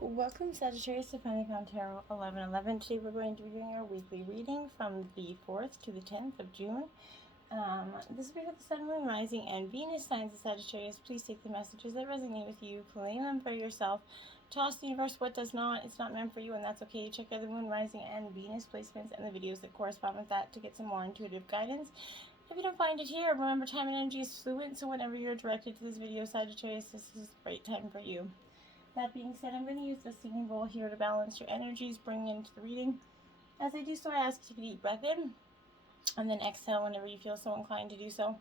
Welcome, Sagittarius, to Finally Found Tarot 1111. Today we're going to be doing our weekly reading from the 4th to the 10th of June. This will be for the Sun, Moon, Rising, and Venus signs of Sagittarius. Please take the messages that resonate with you, claim them for yourself. Toss the universe what does not. It's not meant for you, and that's okay. Check out the Moon, Rising, and Venus placements and the videos that correspond with that to get some more intuitive guidance. If you don't find it here, remember time and energy is fluid, so whenever you're directed to this video, Sagittarius, this is the right time for you. That being said, I'm going to use the singing bowl here to balance your energies, bring you into the reading. As I do so, I ask you to take a deep breath in, and then exhale whenever you feel so inclined to do so.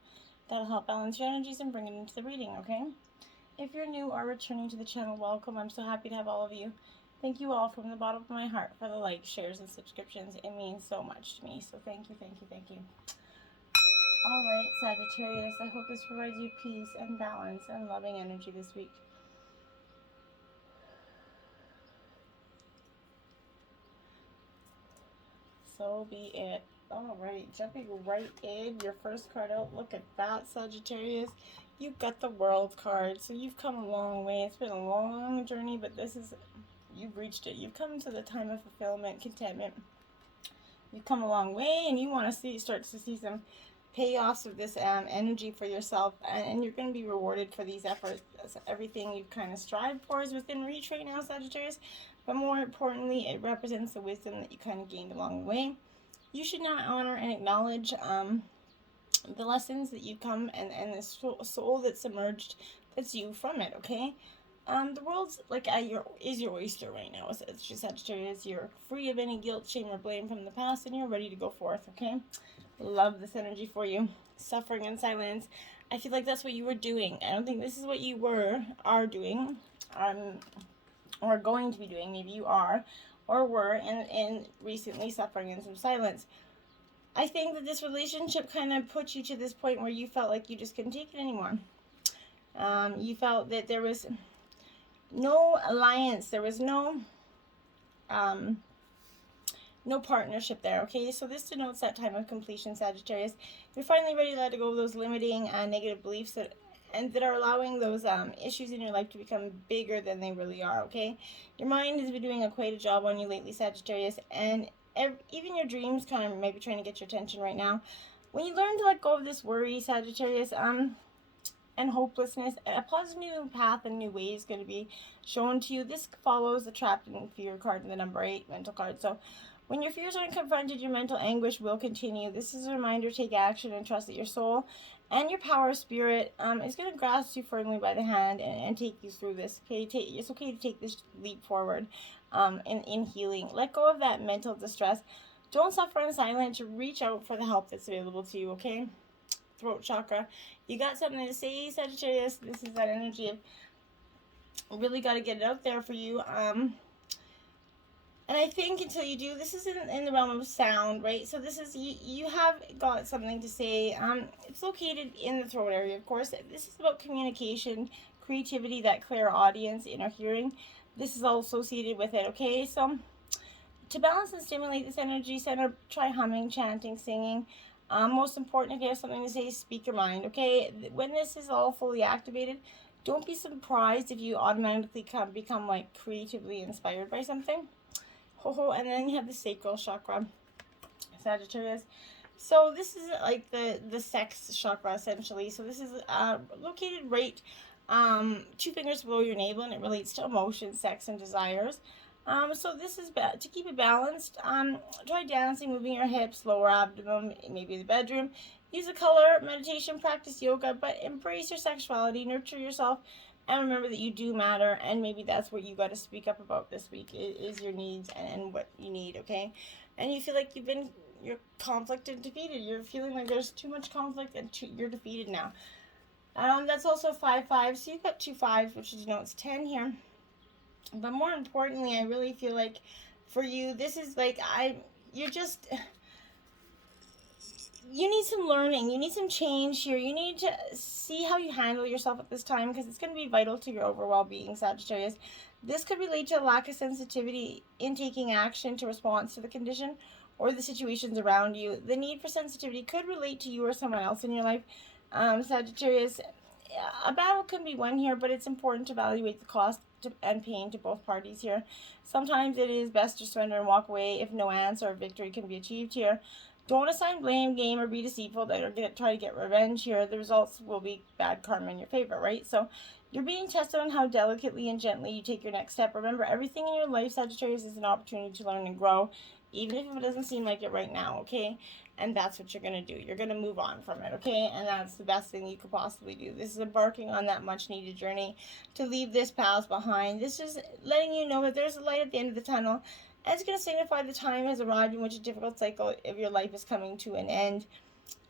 That'll help balance your energies and bring it into the reading, okay? If you're new or returning to the channel, welcome. I'm so happy to have all of you. Thank you all from the bottom of my heart for the likes, shares, and subscriptions. It means so much to me, so thank you, thank you, thank you. Alright, Sagittarius, I hope this provides you peace and balance and loving energy this week. So be it. Alright, jumping right in, your first card out. Look at that, Sagittarius. You've got the World card, so you've come a long way. It's been a long journey, but this is, you've reached it. You've come to the time of fulfillment, contentment. You've come a long way, and you want to start to see some payoffs of this energy for yourself, and you're going to be rewarded for these efforts. Everything you've kind of strived for is within reach right now, Sagittarius. But more importantly, it represents the wisdom that you kind of gained along the way. You should now honor and acknowledge the lessons that you come and the soul that's emerged, that's you from it, okay? The world's like is your oyster right now. It's just Sagittarius. You're free of any guilt, shame, or blame from the past, and you're ready to go forth, okay? Love this energy for you. Suffering in silence. I feel like that's what you were doing. I don't think this is what you are doing. Or going to be doing. Maybe you are or were and recently suffering in some silence. I think that this relationship kind of put you to this point where you felt like you just couldn't take it anymore. You felt that there was no alliance, there was no partnership there, okay? So this denotes that time of completion, Sagittarius. You're finally ready to let go of those limiting negative beliefs that are allowing those issues in your life to become bigger than they really are, okay? Your mind has been doing quite a job on you lately, Sagittarius, and even your dreams kind of might be trying to get your attention right now. When you learn to let go of this worry, Sagittarius, and hopelessness, a positive new path and new way is going to be shown to you. This follows the trapped in fear card in the number 8 mental card. So when your fears aren't confronted, your mental anguish will continue. This is a reminder to take action and trust that your soul and your power spirit is going to grasp you firmly by the hand and take you through this. Okay, it's okay to take this leap forward in healing. Let go of that mental distress. Don't suffer in silence. Reach out for the help that's available to you, okay? Throat chakra. You got something to say, Sagittarius. This is that energy of really got to get it out there for you. And I think until you do, this is in the realm of sound, right? So this is, you have got something to say. It's located in the throat area, of course. This is about communication, creativity, that clear audience, inner hearing. This is all associated with it, okay? So to balance and stimulate this energy center, try humming, chanting, singing. Most important, if you have something to say, speak your mind, okay? When this is all fully activated, don't be surprised if you automatically become like creatively inspired by something. And then you have the Sacral Chakra, Sagittarius. So this is like the sex chakra, essentially. So this is located right 2 fingers below your navel, and it relates to emotion, sex, and desires. So this is to keep it balanced. Try dancing, moving your hips, lower abdomen, maybe the bedroom. Use a color, meditation, practice yoga, but embrace your sexuality, nurture yourself, and remember that you do matter. And maybe that's what you got to speak up about this week is your needs and what you need, okay? And you feel like you're conflict and defeated. You're feeling like there's too much conflict and you're defeated now. That's also 5-5, so you've got 2 5s, which denotes 10 here. But more importantly, I really feel like for you, this is like, you need some learning. You need some change here. You need to see how you handle yourself at this time, because it's going to be vital to your overall well-being, Sagittarius. This could relate to a lack of sensitivity in taking action to response to the condition or the situations around you. The need for sensitivity could relate to you or someone else in your life, Sagittarius. A battle can be won here, but it's important to evaluate the cost and pain to both parties here. Sometimes it is best to surrender and walk away if no answer or victory can be achieved here. Don't assign blame, game, or be deceitful that are going to try to get revenge here. The results will be bad karma in your favor, right? So you're being tested on how delicately and gently you take your next step. Remember, everything in your life, Sagittarius, is an opportunity to learn and grow, even if it doesn't seem like it right now, okay? And that's what you're going to do. You're going to move on from it, okay? And that's the best thing you could possibly do. This is embarking on that much-needed journey to leave this past behind. This is letting you know that there's a light at the end of the tunnel. And it's going to signify the time has arrived in which a difficult cycle of your life is coming to an end.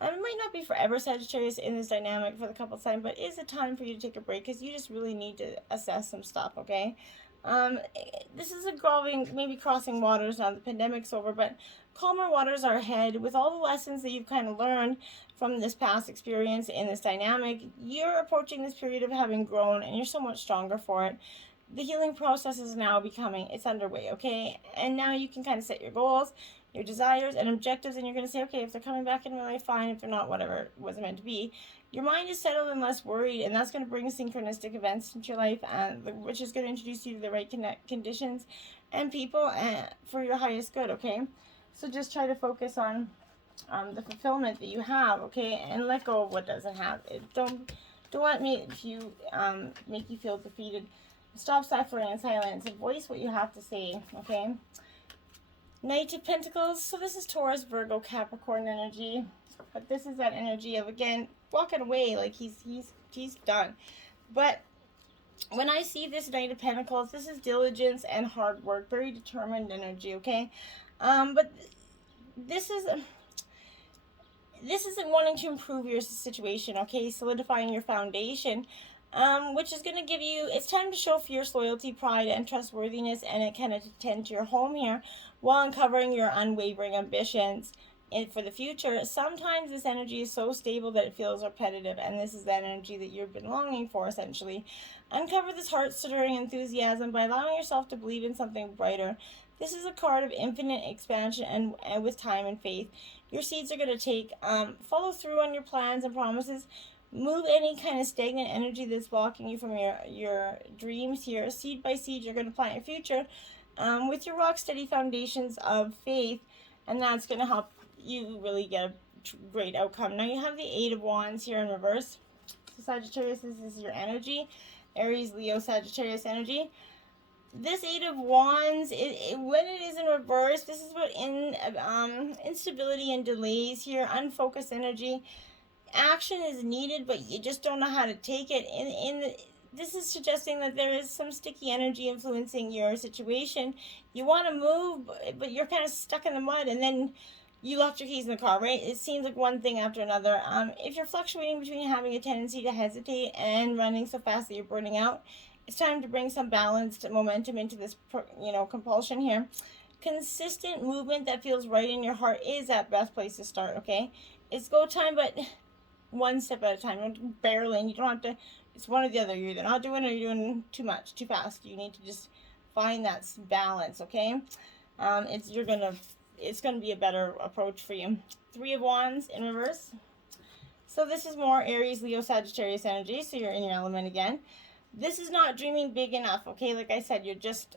It might not be forever, Sagittarius, in this dynamic for the couple time, but it is a time for you to take a break because you just really need to assess some stuff, okay? This is involving maybe crossing waters now. The pandemic's over, but calmer waters are ahead. With all the lessons that you've kind of learned from this past experience in this dynamic, you're approaching this period of having grown, and you're so much stronger for it. The healing process is now it's underway, okay? And now you can kind of set your goals, your desires, and objectives, and you're going to say, okay, if they're coming back in my life, fine. If they're not, whatever, it wasn't meant to be. Your mind is settled and less worried, and that's going to bring synchronistic events into your life, which is going to introduce you to the right conditions and people for your highest good, okay? So just try to focus on the fulfillment that you have, okay? And let go of what doesn't have. Don't let me make you feel defeated. Stop suffering in silence and voice what you have to say, okay? Knight of Pentacles. So this is Taurus, Virgo, Capricorn energy. But this is that energy of, again, walking away like he's done. But when I see this Knight of Pentacles, this is diligence and hard work, very determined energy, okay? But this isn't wanting to improve your situation, okay? Solidifying your foundation, which is going to give you, it's time to show fierce loyalty, pride, and trustworthiness, and it kind of tend to your home here while uncovering your unwavering ambitions for the future. Sometimes this energy is so stable that it feels repetitive, and this is that energy that you've been longing for, essentially. Uncover this heart-stirring enthusiasm by allowing yourself to believe in something brighter. This is a card of infinite expansion and with time and faith. Your seeds are going to take, follow through on your plans and promises. Move any kind of stagnant energy that's blocking you from your dreams here. Seed by seed, you're going to plant your future with your rock-steady foundations of faith, and that's going to help you really get a great outcome. Now you have the Eight of Wands here in reverse. So Sagittarius, this is your energy. Aries, Leo, Sagittarius energy. This Eight of Wands, when it is in reverse, this is about instability and delays here, unfocused energy. Action is needed, but you just don't know how to take it. This is suggesting that there is some sticky energy influencing your situation. You want to move, but you're kind of stuck in the mud, and then you locked your keys in the car, right? It seems like one thing after another. If you're fluctuating between having a tendency to hesitate and running so fast that you're burning out, it's time to bring some balanced momentum into this, compulsion here. Consistent movement that feels right in your heart is that best place to start, okay? It's go time, but one step at a time. Don't barreling. You don't have to, it's one or the other. You're either not doing it or you're doing too much, too fast. You need to just find that balance, okay? It's gonna be a better approach for you. Three of Wands in reverse. So this is more Aries, Leo, Sagittarius energy. So you're in your element again. This is not dreaming big enough, okay? Like I said, you're just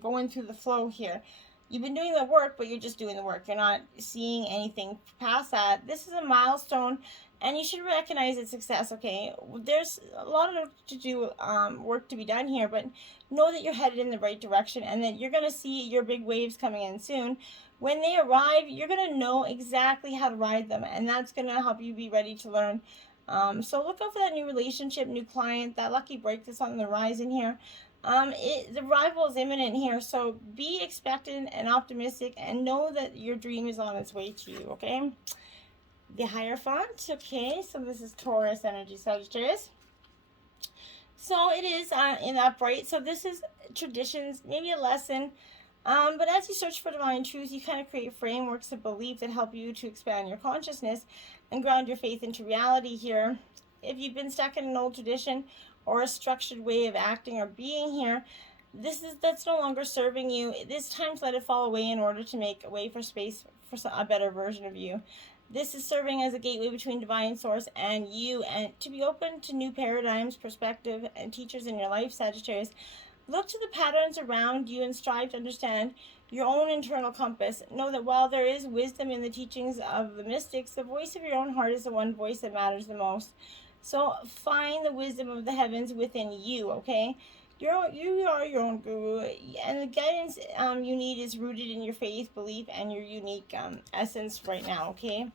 going through the flow here. You've been doing the work, but you're just doing the work. You're not seeing anything past that. This is a milestone, and you should recognize its success, okay? There's a lot of work to be done here, but know that you're headed in the right direction and that you're going to see your big waves coming in soon. When they arrive, you're going to know exactly how to ride them, and that's going to help you be ready to learn. So look out for that new relationship, new client, that lucky break that's on the horizon here. The arrival is imminent here, so be expectant and optimistic and know that your dream is on its way to you, okay? The Hierophant, okay, so this is Taurus energy, Sagittarius. So it is in upright, so this is traditions, maybe a lesson, but as you search for divine truth, you kind of create frameworks of belief that help you to expand your consciousness and ground your faith into reality here. If you've been stuck in an old tradition or a structured way of acting or being here, that's no longer serving you. It is time to let it fall away in order to make a way for space for a better version of you. This is serving as a gateway between divine source and you, and to be open to new paradigms, perspective, and teachers in your life, Sagittarius. Look to the patterns around you and strive to understand your own internal compass. Know that while there is wisdom in the teachings of the mystics, the voice of your own heart is the one voice that matters the most. So find the wisdom of the heavens within you, okay? You are your own guru, and the guidance you need is rooted in your faith, belief, and your unique essence right now, okay?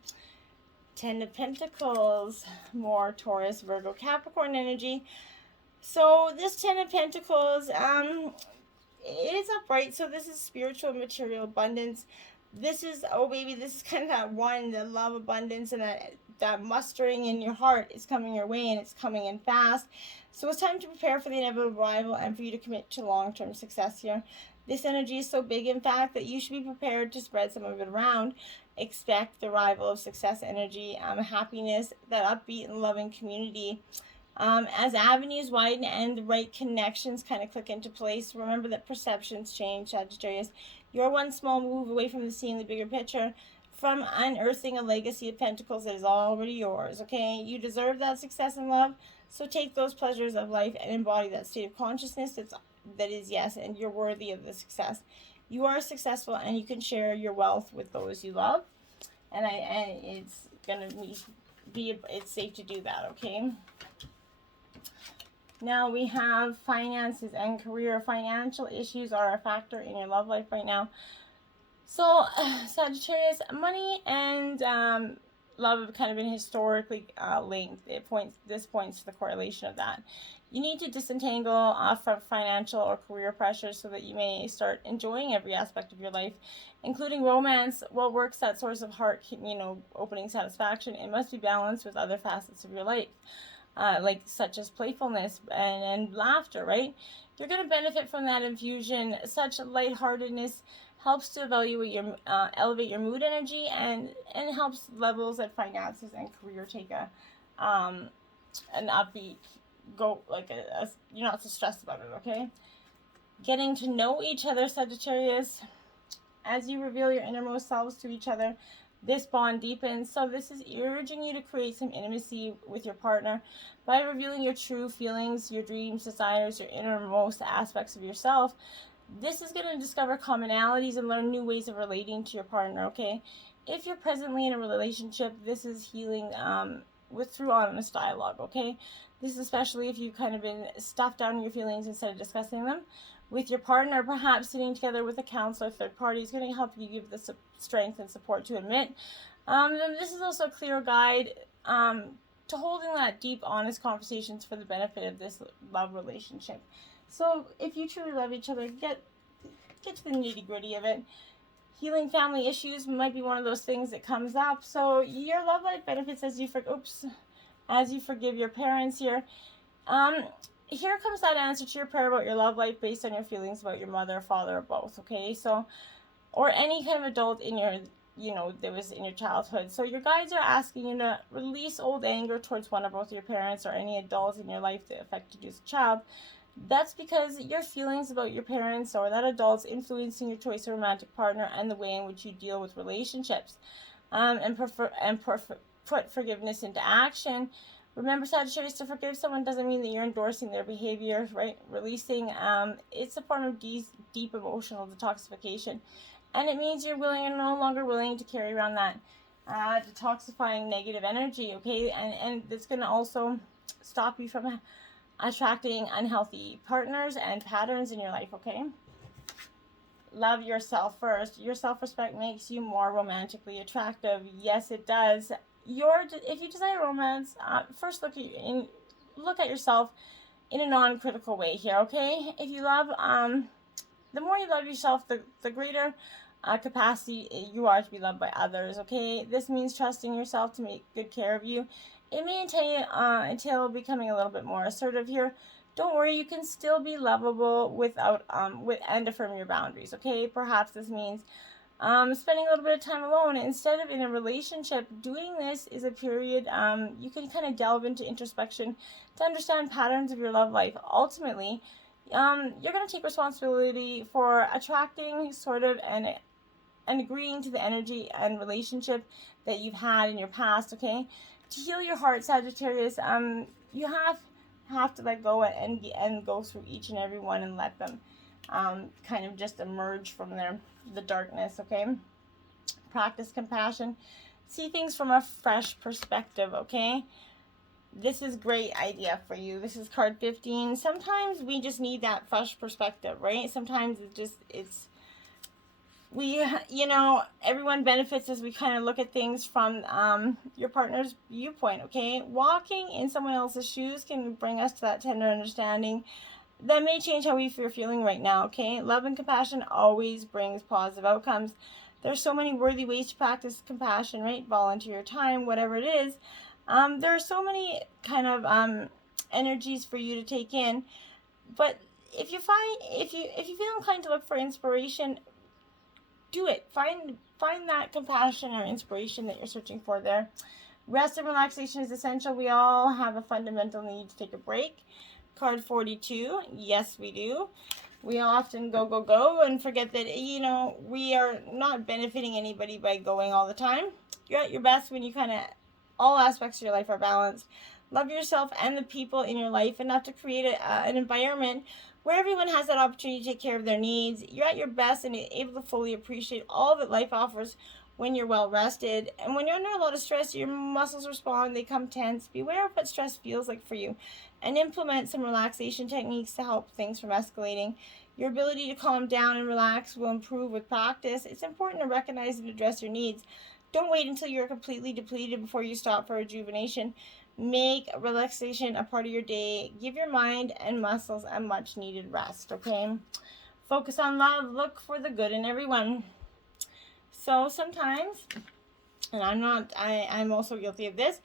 10 of Pentacles, more Taurus, Virgo, Capricorn energy. So this 10 of Pentacles, it is upright, so this is spiritual and material abundance. This is, oh baby, this is kind of that one, the love abundance, and that mustering in your heart is coming your way, and it's coming in fast. So it's time to prepare for the inevitable arrival and for you to commit to long-term success here. This energy is so big, in fact, that you should be prepared to spread some of it around. Expect the arrival of success energy, happiness, that upbeat and loving community. As avenues widen and the right connections kind of click into place, remember that perceptions change, Sagittarius. You're one small move away from seeing the bigger picture, from unearthing a legacy of pentacles that is already yours, okay? You deserve that success and love, so take those pleasures of life and embody that state of consciousness that is yes, and you're worthy of the success. You are successful, and you can share your wealth with those you love, and it's gonna be it's safe to do that, okay? Now we have finances and career. Financial issues are a factor in your love life right now. So, Sagittarius, money and love have kind of been historically linked. This points to the correlation of that. You need to disentangle from financial or career pressures so that you may start enjoying every aspect of your life, including romance. What works that source of heart, opening satisfaction, it must be balanced with other facets of your life. Like such as playfulness and laughter, right? You're going to benefit from that infusion. Such lightheartedness helps to elevate your mood energy and helps levels at finances and career take an upbeat go, like you're not so stressed about it, okay? Getting to know each other, Sagittarius, as you reveal your innermost selves to each other, this bond deepens. So this is urging you to create some intimacy with your partner by revealing your true feelings, your dreams, desires, your innermost aspects of yourself. This is going to discover commonalities and learn new ways of relating to your partner, okay? If you're presently in a relationship, this is healing through honest dialogue, okay? This is especially if you've kind of been stuffed down your feelings instead of discussing them with your partner. Perhaps sitting together with a counselor, third party, is going to help you give the strength and support to admit. Then this is also a clear guide to holding that deep, honest conversations for the benefit of this love relationship. So if you truly love each other, get to the nitty-gritty of it. Healing family issues might be one of those things that comes up. So your love life benefits as you forgive your parents here. Here comes that answer to your prayer about your love life based on your feelings about your mother, father, or both, okay? So, or any kind of adult in your, that was in your childhood. So your guides are asking you to release old anger towards one or both of your parents or any adults in your life that affected you as a child. That's because your feelings about your parents or that adult's influencing your choice of romantic partner and the way in which you deal with relationships, and put forgiveness into action. Remember, Sagittarius, to forgive someone doesn't mean that you're endorsing their behavior, right? Releasing, it's a form of deep emotional detoxification. And it means you're no longer willing to carry around that detoxifying negative energy, okay? And it's going to also stop you from attracting unhealthy partners and patterns in your life, okay? Love yourself first. Your self-respect makes you more romantically attractive. Yes, it does. If you desire romance, first look at yourself in a non-critical way here, okay? If you love, the more you love yourself, the greater capacity you are to be loved by others, okay? This means trusting yourself to make good care of you. It may entail becoming a little bit more assertive here. Don't worry, you can still be lovable and affirm your boundaries, okay? Perhaps this means spending a little bit of time alone instead of in a relationship. Doing this is a period you can kind of delve into introspection to understand patterns of your love life. Ultimately, you're going to take responsibility for attracting and agreeing to the energy and relationship that you've had in your past, okay? To heal your heart, Sagittarius, you have have to let go and go through each and every one and let them kind of just emerge from the darkness, okay? Practice compassion. See things from a fresh perspective, okay? This is great idea for you. This is card 15. Sometimes we just need that fresh perspective, right? Sometimes everyone benefits as we kind of look at things from your partner's viewpoint, okay? Walking in someone else's shoes can bring us to that tender understanding that may change how we feel feeling right now, okay? Love and compassion always brings positive outcomes. There's so many worthy ways to practice compassion, right? Volunteer your time, whatever it is. There are so many kind of energies for you to take in, but if you feel inclined to look for inspiration, do it. Find that compassion or inspiration that you're searching for there. Rest and relaxation is essential. We all have a fundamental need to take a break. Card 42. Yes, we do. We often go and forget that, we are not benefiting anybody by going all the time. You're at your best when you kind of, all aspects of your life are balanced. Love yourself and the people in your life enough to create an environment where everyone has that opportunity to take care of their needs. You're at your best and able to fully appreciate all that life offers when you're well rested. And when you're under a lot of stress, your muscles respond, they come tense. Beware of what stress feels like for you and implement some relaxation techniques to help things from escalating. Your ability to calm down and relax will improve with practice. It's important to recognize and address your needs. Don't wait until you're completely depleted before you stop for rejuvenation. Make relaxation a part of your day. Give your mind and muscles a much needed rest, okay? Focus on love. Look for the good in everyone. So sometimes, and I'm also guilty of this,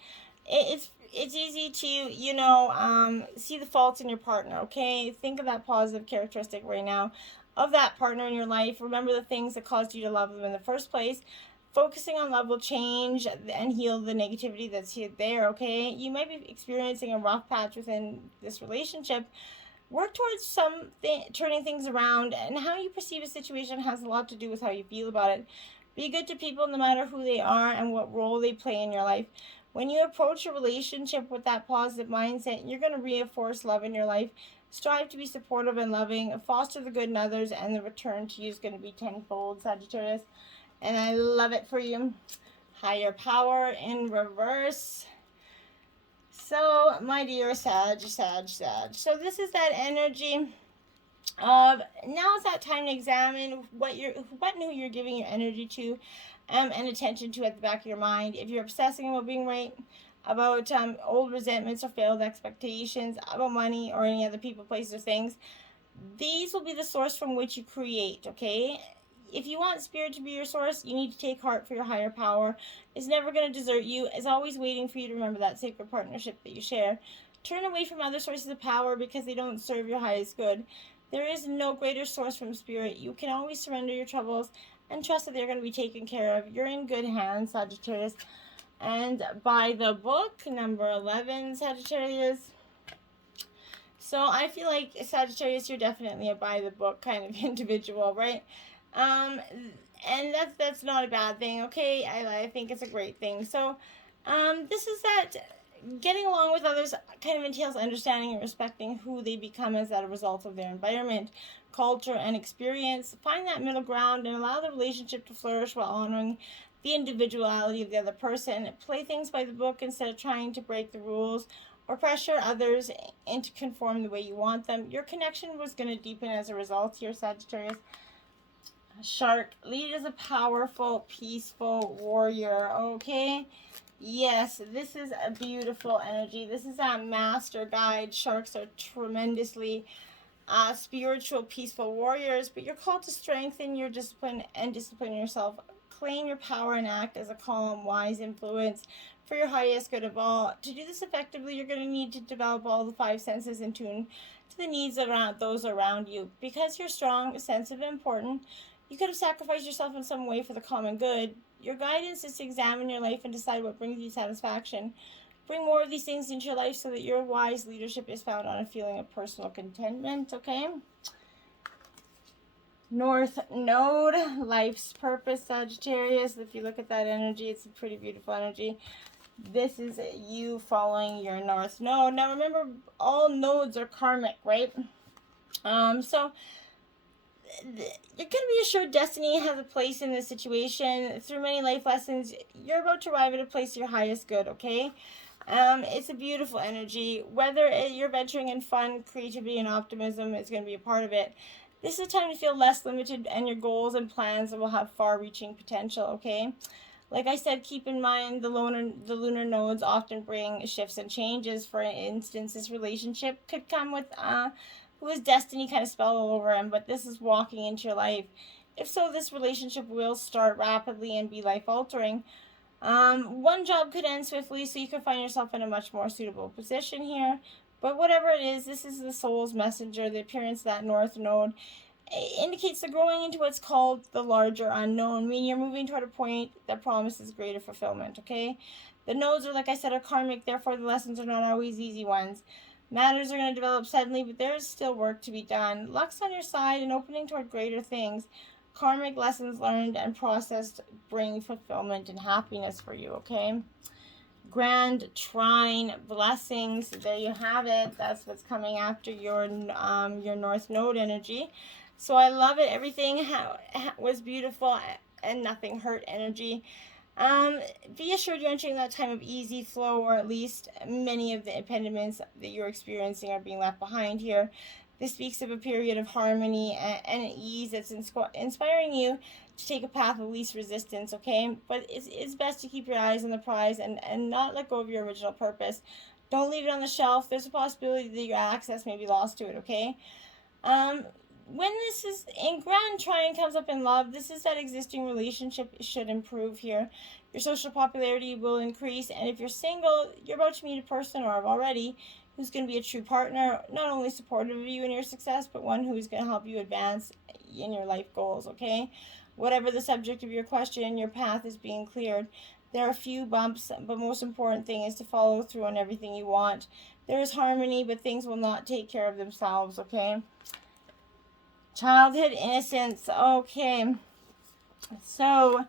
it's easy to, see the faults in your partner, okay? Think of that positive characteristic right now of that partner in your life. Remember the things that caused you to love them in the first place. Focusing on love will change and heal the negativity that's there, okay? You might be experiencing a rough patch within this relationship. Work towards turning things around, and how you perceive a situation has a lot to do with how you feel about it. Be good to people no matter who they are and what role they play in your life. When you approach a relationship with that positive mindset, you're going to reinforce love in your life. Strive to be supportive and loving. Foster the good in others, and the return to you is going to be tenfold, Sagittarius. And I love it for you. Higher power in reverse. So, my dear Sag. So this is that energy of, now is that time to examine what new you're giving your energy to and attention to at the back of your mind. If you're obsessing about being right, about old resentments or failed expectations, about money or any other people, places, or things, these will be the source from which you create, okay? If you want spirit to be your source, you need to take heart for your higher power. It's never going to desert you. It's always waiting for you to remember that sacred partnership that you share. Turn away from other sources of power because they don't serve your highest good. There is no greater source from spirit. You can always surrender your troubles and trust that they're going to be taken care of. You're in good hands, Sagittarius. And by the book, number 11, Sagittarius. So I feel like, Sagittarius, you're definitely a by the book kind of individual, right? And that's not a bad thing, okay? I think it's a great thing. So, this is that getting along with others kind of entails understanding and respecting who they become as a result of their environment, culture, and experience. Find that middle ground and allow the relationship to flourish while honoring the individuality of the other person. Play things by the book instead of trying to break the rules or pressure others into conform the way you want them. Your connection was going to deepen as a result here, Sagittarius. Shark, lead as a powerful, peaceful warrior, okay? Yes, this is a beautiful energy. This is a master guide. Sharks are tremendously spiritual, peaceful warriors, but you're called to strengthen your discipline and discipline yourself. Claim your power and act as a calm, wise influence for your highest good of all. To do this effectively, you're going to need to develop all the 5 senses in tune to the needs of those around you. Because you're strong, sensitive, and important, you could have sacrificed yourself in some way for the common good. Your guidance is to examine your life and decide what brings you satisfaction. Bring more of these things into your life so that your wise leadership is found on a feeling of personal contentment, okay? North Node, life's purpose, Sagittarius. If you look at that energy, it's a pretty beautiful energy. This is you following your North Node. Now remember, all nodes are karmic, right? So you're going to be assured destiny has a place in this situation. Through many life lessons, you're about to arrive at a place of your highest good, okay? It's a beautiful energy. Whether you're venturing in fun, creativity, and optimism is going to be a part of it. This is a time to feel less limited, and your goals and plans will have far-reaching potential, okay? Like I said, keep in mind the lunar nodes often bring shifts and changes. For instance, this relationship could come with who has destiny kind of spelled all over him, but this is walking into your life. If so, this relationship will start rapidly and be life-altering. One job could end swiftly, so you could find yourself in a much more suitable position here. But whatever it is, this is the soul's messenger. The appearance of that North Node indicates they're growing into what's called the larger unknown, meaning you're moving toward a point that promises greater fulfillment, okay? The nodes are, like I said, are karmic, therefore the lessons are not always easy ones. Matters are going to develop suddenly, but there's still work to be done. Luck's on your side and opening toward greater things. Karmic lessons learned and processed bring fulfillment and happiness for you, okay? Grand trine blessings. There you have it. That's what's coming after your North Node energy. So I love it. Everything was beautiful and nothing hurt energy. Be assured you're entering that time of easy flow, or at least many of the impediments that you're experiencing are being left behind here. This speaks of a period of harmony and ease that's inspiring you to take a path of least resistance, okay? But it's best to keep your eyes on the prize and not let go of your original purpose. Don't leave it on the shelf. There's a possibility that your access may be lost to it, okay? When this is in grand trine comes up in love, this is that existing relationship should improve here. Your social popularity will increase, and if you're single, you're about to meet a person, or have already, who's going to be a true partner, not only supportive of you and your success, but one who's going to help you advance in your life goals, okay? Whatever the subject of your question, your path is being cleared. There are a few bumps, but most important thing is to follow through on everything you want. There is harmony, but things will not take care of themselves, okay? Childhood innocence. Okay. So,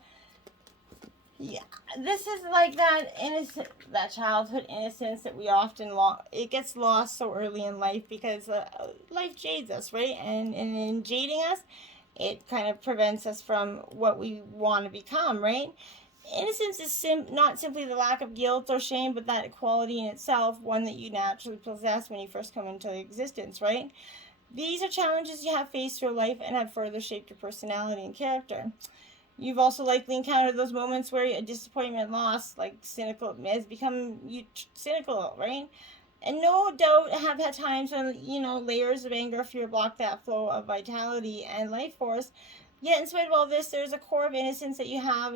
yeah, this is like that innocent, that childhood innocence that we often it gets lost so early in life because life jades us, right? And in jading us, it kind of prevents us from what we want to become, right? Innocence is not simply the lack of guilt or shame, but that quality in itself, one that you naturally possess when you first come into existence, right? These are challenges you have faced through life and have further shaped your personality and character. You've also likely encountered those moments where a disappointment, loss, like cynical, has become cynical, right? And no doubt have had times when, layers of anger, fear block that flow of vitality and life force. Yet, in spite of all this, there's a core of innocence that you have.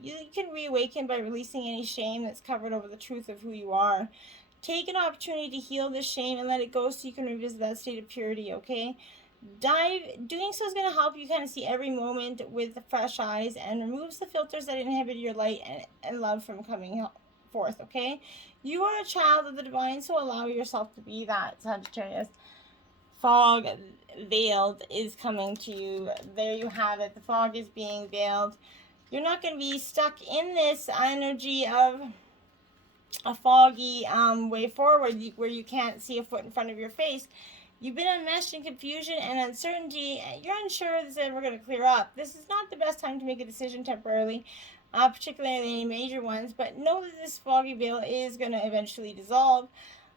You can reawaken by releasing any shame that's covered over the truth of who you are. Take an opportunity to heal this shame and let it go so you can revisit that state of purity, okay? Doing so is going to help you kind of see every moment with fresh eyes and removes the filters that inhibit your light and love from coming forth, okay? You are a child of the divine, so allow yourself to be that, Sagittarius. Fog veiled is coming to you. There you have it. The fog is being veiled. You're not going to be stuck in this energy of a foggy way forward where you can't see a foot in front of your face. You've been enmeshed in confusion and uncertainty. You're unsure this is ever going to clear up. This is not the best time to make a decision temporarily, particularly any major ones, but know that this foggy veil is going to eventually dissolve.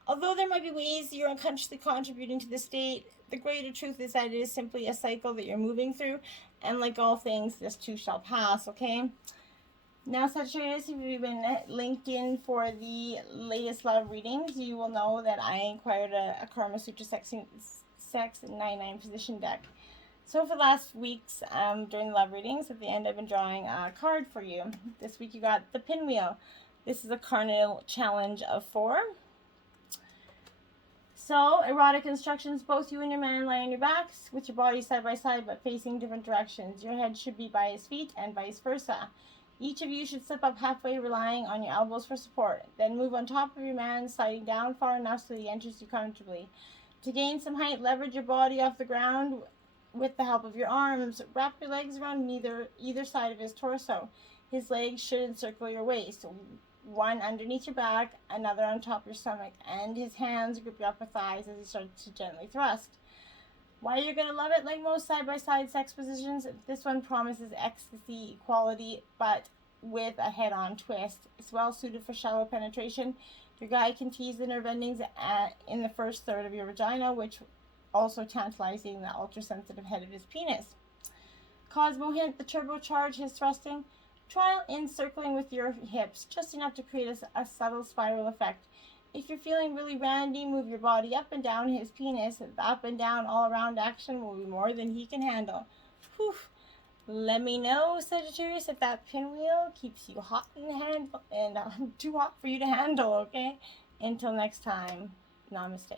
Although there might be ways you're unconsciously contributing to the state, the greater truth is that it is simply a cycle that you're moving through, and like all things, this too shall pass, okay? Now, Sagittarius, if you've been linked in for the latest love readings, you will know that I acquired a Karma Sutra Sex 99 position deck. So for the last weeks, during the love readings, at the end I've been drawing a card for you. This week you got the Pinwheel. This is a carnal challenge of 4. So, erotic instructions, both you and your man lie on your backs with your bodies side by side but facing different directions. Your head should be by his feet and vice versa. Each of you should slip up halfway, relying on your elbows for support. Then move on top of your man, sliding down far enough so that he enters you comfortably. To gain some height, leverage your body off the ground with the help of your arms. Wrap your legs around either side of his torso. His legs should encircle your waist. one underneath your back, another on top of your stomach, and his hands grip your upper thighs as he starts to gently thrust. Why you're going to love it? Like most side-by-side sex positions, this one promises ecstasy, equality, but with a head-on twist. It's well suited for shallow penetration. Your guy can tease the nerve endings in the first third of your vagina, which also tantalizing the ultra-sensitive head of his penis. Cosmo hint, the turbocharge his thrusting. Try encircling with your hips, just enough to create a subtle spiral effect. If you're feeling really randy, move your body up and down his penis. The up and down all around action will be more than he can handle. Whew. Let me know, Sagittarius, if that pinwheel keeps you hot in the hand and too hot for you to handle, okay? Until next time, namaste.